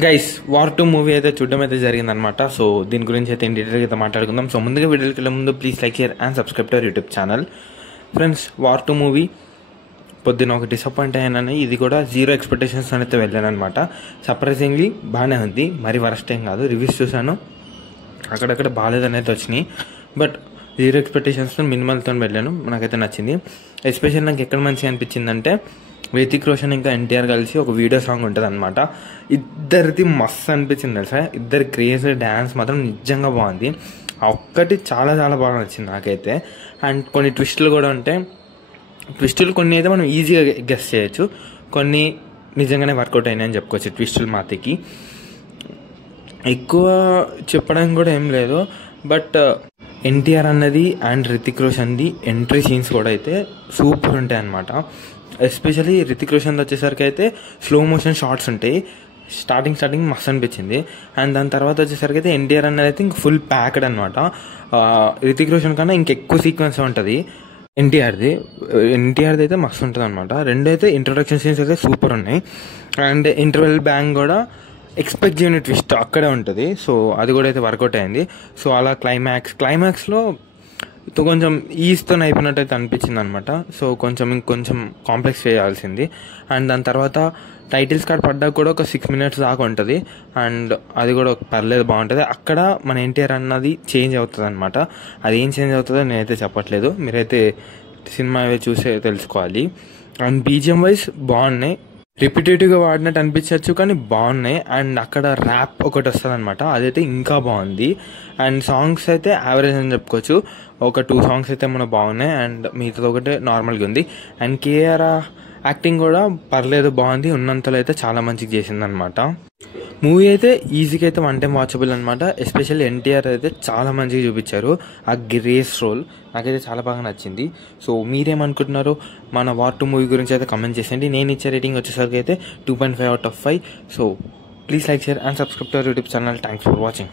Guys war 2 movie అయితే చూడడం అయితే జరిగిందనమాట. సో దీని గురించి అయితే డీటెయిల్గా అయితే మాట్లాడుకుందాం. సో ముందుగా వీడియోకి వెళ్ళే ముందు please like share and subscribe to our YouTube channel. Friends, war 2 movie పొద్దున్న ఒక డిసప్పాయింట్ అయ్యానని, ఇది కూడా జీరో ఎక్స్పెక్టేషన్స్ అయితే వెళ్ళాను అనమాట. సర్ప్రైజింగ్లీ బాగానే ఉంది, మరి వరస్ట్ ఏం కాదు. రివ్యూస్ చూసాను, అక్కడక్కడ బాగాలేదని అయితే వచ్చినాయి. బట్ జీరో ఎక్స్పెక్టేషన్స్తో మినిమల్తో వెళ్ళాను, నాకైతే నచ్చింది. ఎస్పెషల్ నాకు ఎక్కడ మంచిగా అనిపించిందంటే రితిక్ రోషన్ ఇంకా ఎన్టీఆర్ కలిసి ఒక వీడియో సాంగ్ ఉంటుంది అనమాట. ఇద్దరిది మస్తు అనిపించింది తెలుసా. ఇద్దరు క్రేజ్ డ్యాన్స్ మాత్రం నిజంగా బాగుంది. ఒక్కటి చాలా చాలా బాగా నచ్చింది నాకైతే. అండ్ కొన్ని ట్విస్టులు కూడా ఉంటాయి. ట్విస్టులు కొన్ని అయితే మనం ఈజీగా గెస్ చేయొచ్చు, కొన్ని నిజంగానే వర్కౌట్ అయినాయని చెప్పుకోవచ్చు. ట్విస్టులు మాతికి ఎక్కువ చెప్పడానికి కూడా ఏం లేదు. బట్ ఎన్టీఆర్ అన్నది అండ్ రితిక్ రోషన్ది ఎంట్రీ సీన్స్ కూడా అయితే సూపర్ ఉంటాయి అన్నమాట. ఎస్పెషలీ రితిక్ రోషన్ వచ్చేసరికి అయితే స్లో మోషన్ షార్ట్స్ ఉంటాయి. స్టార్టింగ్ మస్తు అనిపించింది. అండ్ దాని తర్వాత వచ్చేసరికి అయితే ఎన్టీఆర్ అన్నది అయితే ఇంక ఫుల్ ప్యాక్డ్ అనమాట. రితిక్ రోషన్ కన్నా ఇంకెక్కువ సీక్వెన్స్ ఉంటుంది ఎన్టీఆర్ది అయితే మస్తు ఉంటుంది అనమాట. రెండైతే ఇంట్రొడక్షన్ సీన్స్ అయితే సూపర్ ఉన్నాయి. అండ్ ఇంటర్వెల్ బ్యాంగ్ కూడా ఎక్స్పెక్ట్ చేయని ట్విస్ట్ అక్కడే ఉంటుంది. సో అది కూడా అయితే వర్కౌట్ అయింది. సో అలా క్లైమాక్స్లో కొంచెం ఈజ్తో అయిపోయినట్టు అయితే అనిపించింది అనమాట. సో ఇంకొంచెం కాంప్లెక్స్ చేయాల్సింది. అండ్ దాని తర్వాత టైటిల్స్ కార్డ్ పడ్డాక కూడా ఒక 6 minutes దాకా ఉంటుంది. అండ్ అది కూడా పర్లేదు, బాగుంటుంది. అక్కడ మన ఎన్టీఆర్ అన్నది చేంజ్ అవుతుంది అనమాట. అది ఏం చేంజ్ అవుతుందో నేనైతే చెప్పట్లేదు, మీరైతే సినిమా చూసే తెలుసుకోవాలి. అండ్ బీజిఎం వైజ్ బాగున్నాయి, రిపిటేటివ్గా వాడినట్టు అనిపించవచ్చు కానీ బాగున్నాయి. అండ్ అక్కడ ర్యాప్ ఒకటి వస్తుంది అనమాట, అదైతే ఇంకా బాగుంది. అండ్ సాంగ్స్ అయితే యావరేజ్ అని చెప్పుకోవచ్చు. ఒక 2 songs అయితే మనకు బాగున్నాయి. అండ్ మిగతాది ఒకటే నార్మల్గా ఉంది. అండ్ కేఆర్ యాక్టింగ్ కూడా పర్లేదు, బాగుంది. ఉన్నంతలో అయితే చాలా మంచిగా చేసింది అనమాట. మూవీ అయితే ఈజీగా అయితే 1 time వాచబుల్ అనమాట. ఎస్పెషల్లీ ఎన్టీఆర్ అయితే చాలా మంచిగా చూపించారు ఆ గ్రేస్ రోల్, నాకైతే చాలా బాగా నచ్చింది. సో మీరేమనుకుంటున్నారు మన వార్ 2 మూవీ గురించి అయితే కమెంట్ చేసేయండి. నేను ఇచ్చే రేటింగ్ వచ్చేసరికి అయితే 2.5 out of 5. So please like share and subscribe to our YouTube channel. Thanks for watching.